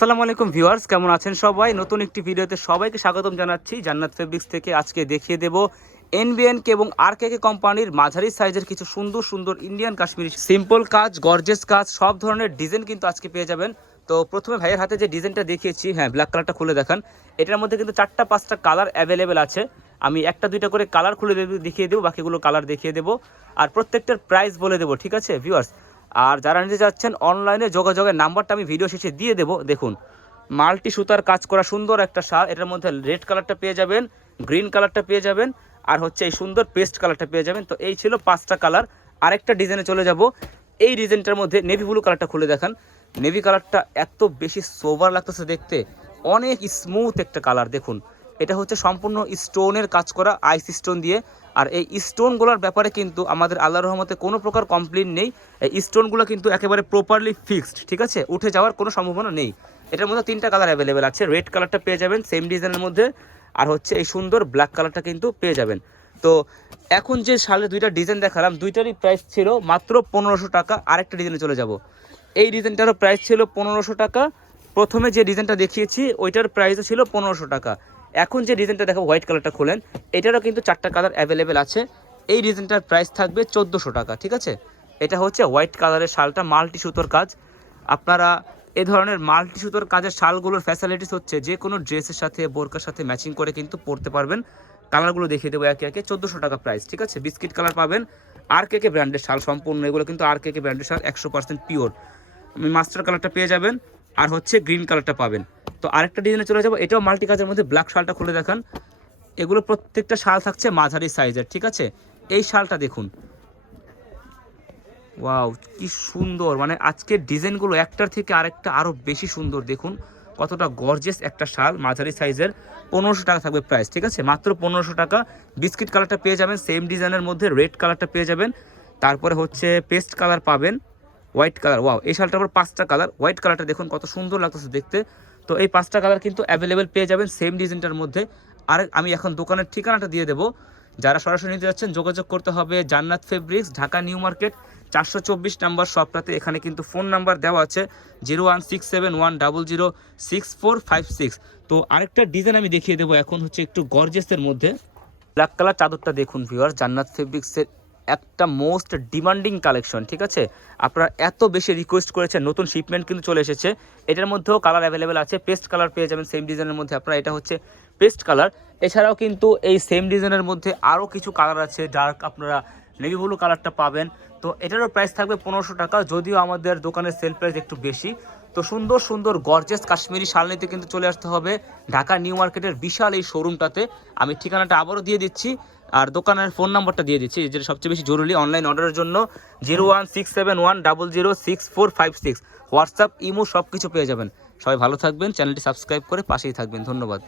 আসসালামু আলাইকুম ভিউয়ার্স, কেমন আছেন সবাই? নতুন একটি ভিডিওতে সবাইকে স্বাগতম জানাচ্ছি। জান্নাত ফেব্রিক্স থেকে আজকে দেখিয়ে দেব এনবিএনকে এবং আরকেকে কোম্পানির মাঝারি সাইজের কিছু সুন্দর সুন্দর ইন্ডিয়ান কাশ্মীরি সিম্পল কাজ, গর্জেস কাজ, সব ধরনের ডিজাইন কিন্তু আজকে পেয়ে যাবেন। তো প্রথমে ভাইয়ের হাতে যে ডিজাইনটা দেখিয়েছি, হ্যাঁ ব্ল্যাক কালারটা খুলে দেখান। এটার মধ্যে কিন্তু 4-5টা কালার অ্যাভেলেবেল আছে। আমি 1-2টা করে কালার খুলে দেখিয়ে দেবো, বাকিগুলো কালার দেখিয়ে দেবো আর প্রত্যেকটার প্রাইস বলে দেবো, ঠিক আছে ভিউয়ার্স? আর যারা নিতে যাচ্ছেন অনলাইনে যোগাযোগের নাম্বারটা আমি ভিডিও শেষে দিয়ে দেবো। দেখুন, মাল্টি সুতার কাজ করা সুন্দর একটা শাল। এটার মধ্যে রেড কালারটা পেয়ে যাবেন, গ্রিন কালারটা পেয়ে যাবেন, আর হচ্ছে এই সুন্দর পেস্ট কালারটা পেয়ে যাবেন। তো এই ছিল 5টা কালার। আরেকটা ডিজাইনে চলে যাব। এই ডিজাইনটার মধ্যে নেভি ব্লু কালারটা খুলে দেখান। নেভি কালারটা এত বেশি সোবার লাগতেছে দেখতে, অনেক স্মুথ একটা কালার। দেখুন, এটা হচ্ছে সম্পূর্ণ স্টোনের কাজ করা, আইস স্টোন দিয়ে। আর এই স্টোনগুলোর ব্যাপারে কিন্তু আমাদের আল্লাহর রহমতে কোনো প্রকার কমপ্লেন নেই। এই স্টোনগুলো কিন্তু একেবারে প্রপারলি ফিক্সড, ঠিক আছে? উঠে যাওয়ার কোনো সম্ভাবনা নেই। এটার মধ্যে 3টা কালার অ্যাভেলেবেল আছে। রেড কালারটা পেয়ে যাবেন সেম ডিজাইনের মধ্যে, আর হচ্ছে এই সুন্দর ব্ল্যাক কালারটা কিন্তু পেয়ে যাবেন। তো এখন যে শালের 2টা ডিজাইন দেখালাম, 2টারই প্রাইস ছিল মাত্র 1500 টাকা। আরেকটা ডিজাইনে চলে যাব। এই ডিজাইনটারও প্রাইস ছিল 1500 টাকা। প্রথমে যে ডিজাইনটা দেখিয়েছি ওইটার প্রাইসও ছিল 1500 টাকা। এখন যে ডিজাইনটা দেখো, হোয়াইট কালারটা খোলেন, এটারও কিন্তু 4টা কালার অ্যাভেলেবেল আছে। এই ডিজাইনটার প্রাইস থাকবে 1400 টাকা, ঠিক আছে? এটা হচ্ছে হোয়াইট কালারের শালটা, মাল্টি সুতোর কাজ। আপনারা এ ধরনের মাল্টি সুতোর কাজের শালগুলোর ফ্যাসিলিটিস হচ্ছে যে কোনো ড্রেসের সাথে, বোরকার সাথে ম্যাচিং করে কিন্তু পরতে পারবেন। কালারগুলো দেখিয়ে দেবো একে একে। 1400 টাকা প্রাইস, ঠিক আছে? বিস্কিট কালার পাবেন। আরকেকে ব্র্যান্ডের শাল সম্পূর্ণ, এগুলো কিন্তু আরকেকে ব্র্যান্ডের শাল, 100% পিওর। মাস্টার কালারটা পেয়ে যাবেন, আর হচ্ছে গ্রিন কালারটা পাবেন। তো আরেকটা ডিজাইনে চলে যাবো। এটাও মাল্টি কাজের মধ্যে ব্ল্যাক শালটা খুলে দেখান। এগুলো প্রত্যেকটা শাল থাকছে মাঝারি সাইজের, ঠিক আছে? এই শালটা দেখুন, ওয়াও কি সুন্দর! মানে আজকের ডিজাইনগুলো একটার থেকে আরেকটা আরও বেশি সুন্দর। দেখুন কতটা গর্জিয়াস একটা শাল, মাঝারি সাইজের। 1500 টাকা থাকবে প্রাইস, ঠিক আছে? মাত্র 1500 টাকা। বিস্কিট কালারটা পেয়ে যাবেন সেম ডিজাইনের মধ্যে, রেড কালারটা পেয়ে যাবেন, তারপরে হচ্ছে পেস্ট কালার পাবেন, হোয়াইট কালার। ওয়াও, এই শালটার আবার 5টা কালার। হোয়াইট কালারটা দেখুন কত সুন্দর লাগতেছে দেখতে। তো এই 5টা কালার কিন্তু অ্যাভেলেবেল পেয়ে যাবেন সেম ডিজাইনটার মধ্যে। আর আমি এখন দোকানের ঠিকানাটা দিয়ে দেবো। যারা সরাসরি নিতে যাচ্ছেন যোগাযোগ করতে হবে Jannat fabrics, Dhaka new market 424 number শপটাতে। এখানে কিন্তু ফোন নাম্বার দেওয়া আছে 01671006456। তো আরেকটা ডিজাইন আমি দেখিয়ে দেবো এখন, হচ্ছে একটু গর্জিয়াসের মধ্যে। ব্ল্যাক কালার চাদরটা দেখুন ভিউয়ার, জান্নাত ফেব্রিক্সের একটা মোস্ট ডিমান্ডিং কালেকশন, ঠিক আছে? আপনারা এত বেশি রিকোয়েস্ট করেছেন, নতুন শিপমেন্ট কিন্তু চলে এসেছে। এটার মধ্যেও কালার অ্যাভেলেবেল আছে। পেস্ট কালার পেয়ে যাবেন সেম ডিজাইনের মধ্যে আপনারা, এটা হচ্ছে পেস্ট কালার। এছাড়াও কিন্তু এই সেম ডিজাইনের মধ্যে আরও কিছু কালার আছে, ডার্ক আপনারা নেভি ব্লু কালারটা পাবেন। তো এটারও প্রাইস থাকবে 1500 টাকা, যদিও আমাদের দোকানের সেল প্রাইস একটু বেশি। তো সুন্দর সুন্দর গর্জিয়াস কাশ্মীরি শাল নিতে কিন্তু চলে আসতে হবে ঢাকা নিউ মার্কেটের বিশাল এই শোরুমটাতে। আমি ঠিকানাটা আবারও দিয়ে দিচ্ছি, আর দোকানের ফোন নাম্বারটা দিয়ে দিচ্ছি, যেটা সবচেয়ে বেশি জরুরি অনলাইন অর্ডারের জন্য। 01671006456। হোয়াটসঅ্যাপ, ইমো সব কিছু পেয়ে যাবেন। সবাই ভালো থাকবেন, চ্যানেলটি সাবস্ক্রাইব করে পাশেই থাকবেন। ধন্যবাদ।